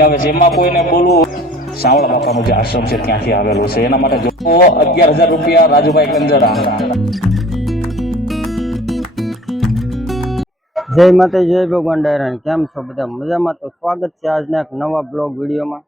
ક્યાંથી આવે છે એમાં કોઈને બોલવું. સાવળા બાપાનું જે આશ્રમ છે ત્યાંથી આવેલું છે, એના માટે જો 11,000 રૂપિયા રાજુભાઈ કંજરા. જય માતા જય ભગવાન ડાયરાન. કેમ છો બધા? મજામાં? તો સ્વાગત છે આજના એક નવા બ્લોગ વિડીયોમાં.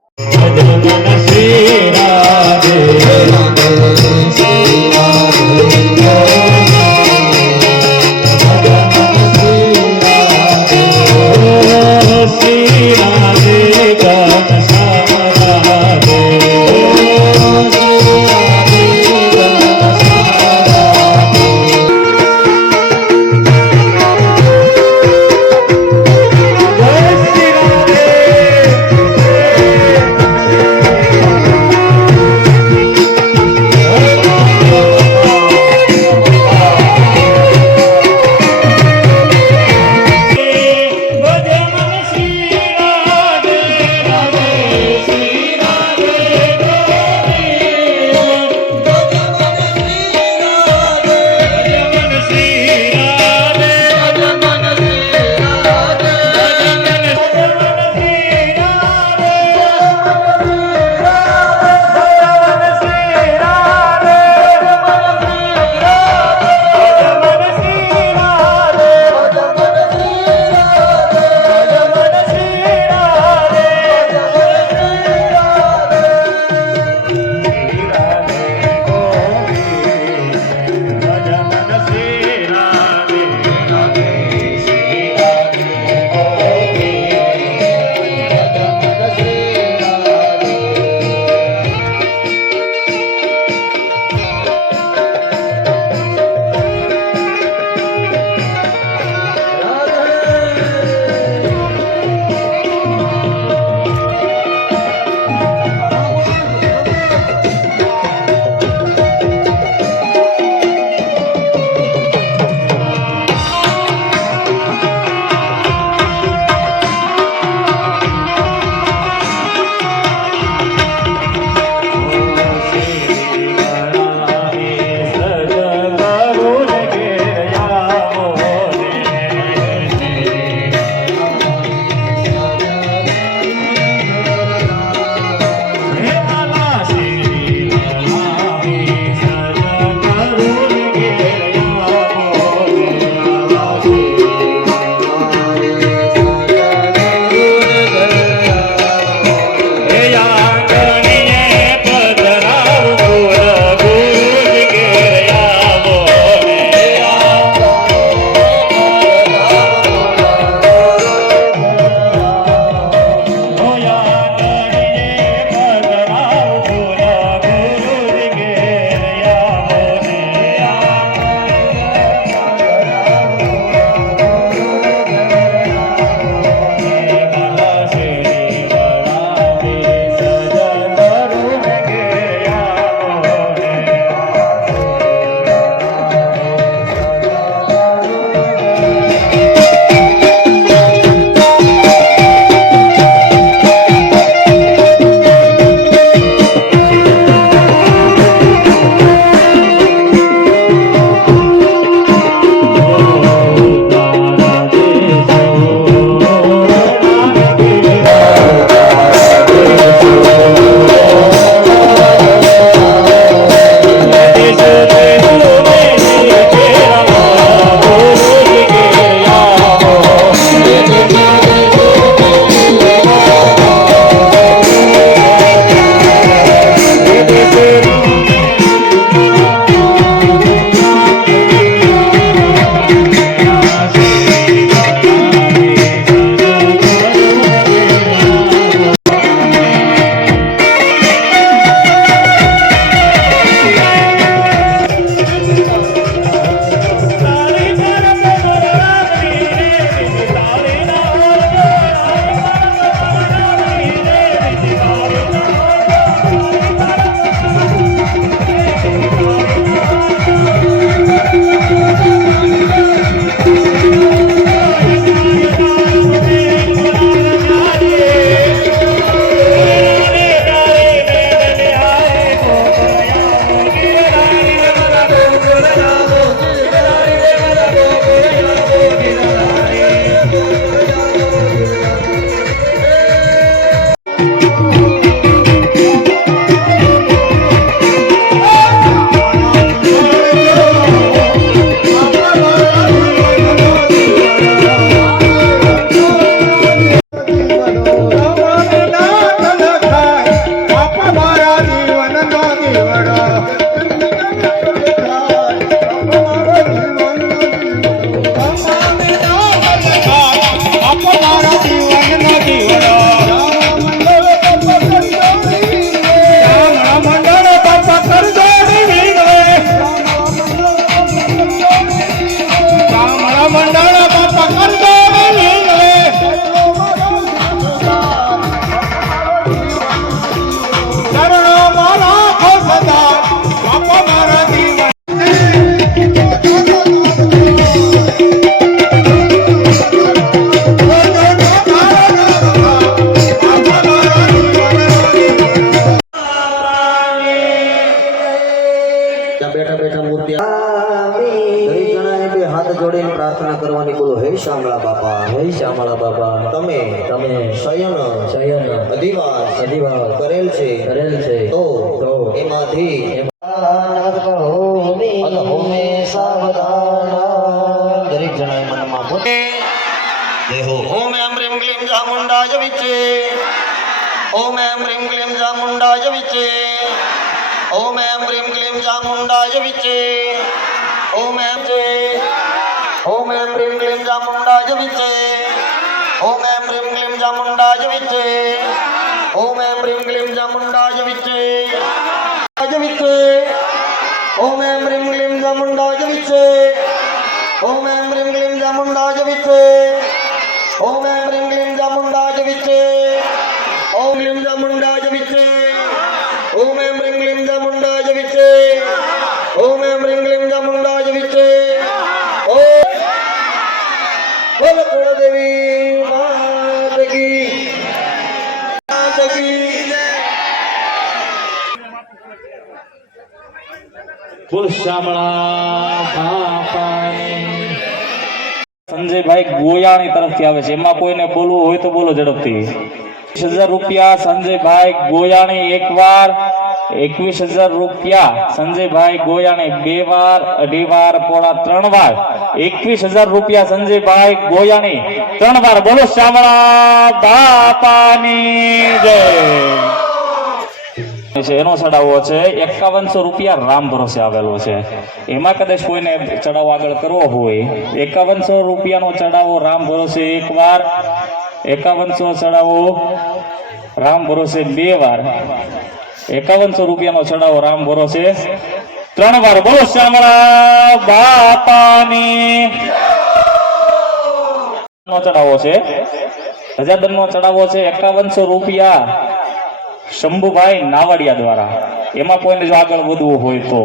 દરેક જણાએ બે હાથ જોડીને પ્રાર્થના કરવાની. બોલો હે શામળા બાપા, હે શામળા બાપા, તમે શયન અધિવાસ કરેલ છે તો એમાંથી અલહોમે સાવધાન. દરેક જણાએ મનમાં પોતે દેહો. ઓમ એમ રીમ ક્લીમ ચામુંડાય વિચે, ઓમ એમ રીમ ક્લીમ ચામુંડાય વિચે, ઓમ એમ રીમ ક્લીમ ચામુંડાય વિચે, ઓમ એમ છે, ઓમ એમ રીમ ક્લીમ ચામુંડાય વિચે, ઓમ એમ રીમ ક્લીમ ચામુંડાય વિચે, ઓમ એમ રીમ ક્લીમ ચામુંડાય વિચે, ઓમ એમ રીમ ક્લીમ ચામુંડાય વિચે, ઓમ એમ રીમ ક્લીમ ચામુંડાય વિચે, ઓમ એમ રીમ ક્લીમ ચામુંડાય વિચે, ઓમ ક્લીમ ચામુંડાય વિચે, ઓમ એમ રીમ ક્લીમ ચામુંડાય વિચે, ઓમ એમ રીમ ક્લીમ ચામુંડાય વિચે, ઓમ બોલ કુળદેવી માત કી માત કી. બોલ શામળા બાપાની. સંજયભાઈ ગોયાણી તરફથી આવે છે. એમાં કોઈને બોલવું હોય તો બોલો ઝડપથી. 21,000 રૂપિયા સંજયભાઈ ગોયાણી એકવાર, 21,000 રૂપિયા સંજયભાઈ ગોયાણી બે વાર, અઢી વાર, પોળા ત્રણ વાર, 21,000 રૂપિયા સંજયભાઈ ગોયાણી ત્રણ વાર. બોલો શામળા બાપાની જય. એનો ચડાવો છે 5100 રૂપિયા રામ ભરોસે આવેલો છે. એમાં કદાચ કોઈને ચડાવો આગળ કરવો હોય 5100 રૂપિયાનો ચડાવો રામ ભરોસે એક વાર, 5100 ચડાવો રામ ભરોસે બે વાર, 5100 રૂપિયાનો ચડાવો રામ ભરોસે ત્રણ વાર. બોલો શામળા બાપાની. નો ચડાવો છે ધજાદનનો ચડાવો છે 5100 રૂપિયા શંભુભાઈ નાવડિયા દ્વારા. એમાં કોઈને જો આગળ વધવું હોય તો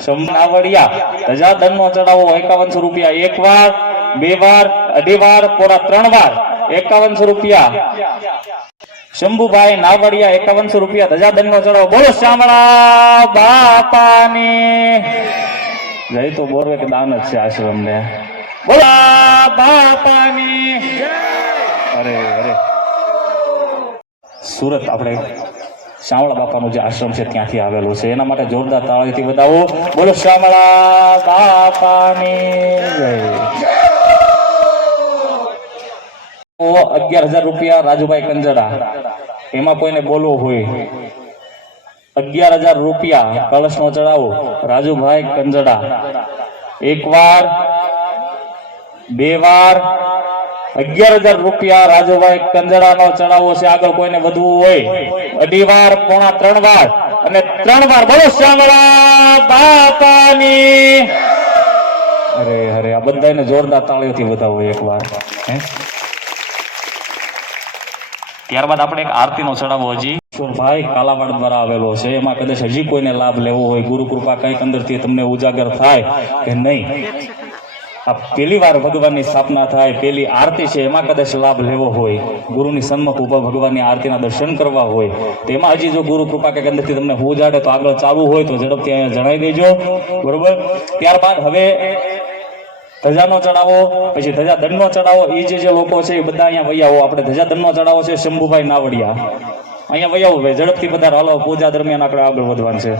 શંભુ નાવડિયા ધજાદનનો ચડાવો 5100 રૂપિયા એક વાર, બે વાર, અઢી વાર, પોળા ત્રણ વાર, 5100 રૂપિયા શંભુભાઈ નાવડિયા 5100 રૂપિયા ધજાદનનો ચડાવો. બોલો શામળા બાપાની જય. તો બોરવે કે દાન જ છે આશ્રમ ને. બોલો બાપાની. અરે અરે સુરત આપણે શામળા બાપાનું જે આશ્રમ છે ત્યાંથી આવેલું છે. એના માટે જોરદાર તાળીથી બતાવો. બોલો શામળા બાપાની જય. 11,000 રૂપિયા રાજુભાઈ કંજડા. એમાં કોઈને બોલવું હોય 11,000 રૂપિયા કળશનો ચડાવો રાજુભાઈ કંજડા એક વાર, બે વાર, 11,000 રૂપિયા રાજુભાઈ કંજડાનો ચડાવો છે. આગળ કોઈને વધવું હોય અઢી વાર, પોણા ત્રણ વાર અને ત્રણ વાર. બોલો શામળા બાપાની. અરે અરે આ બધાને જોરદાર તાળીઓથી બતાવો એક વાર. ત્યારબાદ આપણે એક આરતીનો ચડાવો હજી ભાઈ કાલાવાડ દ્વારા આવેલો છે. એમાં કદાચ હજી કોઈને લાભ લેવો હોય, ગુરુ કૃપા કંઈક અંદરથી તમને ઉજાગર થાય કે નહીં, આ પહેલી વાર ભગવાનની સ્થાપના થાય, પહેલી આરતી છે, એમાં કદાચ લાભ લેવો હોય, ગુરુની સન્મુખ ઉભા ભગવાનની આરતીના દર્શન કરવા હોય, તેમાં હજી જો ગુરુ કૃપા કંઈક અંદરથી તમને ઉજાડે તો આગળ ચાલુ હોય તો ઝડપથી અહીંયા જણાવી દેજો. બરોબર. ત્યારબાદ હવે ધજાનો ચડાવો, પછી ધજા દંડનો ચડાવો. એ જે લોકો છે એ બધા અહીંયા વૈયાવો. આપણે ધજા દંડનો ચડાવો છે શંભુભાઈ નાવડિયા. અહીંયા વૈયાવો ભાઈ ઝડપથી બધા હાલો. પૂજા દરમિયાન આપણે આગળ વધવાનું છે.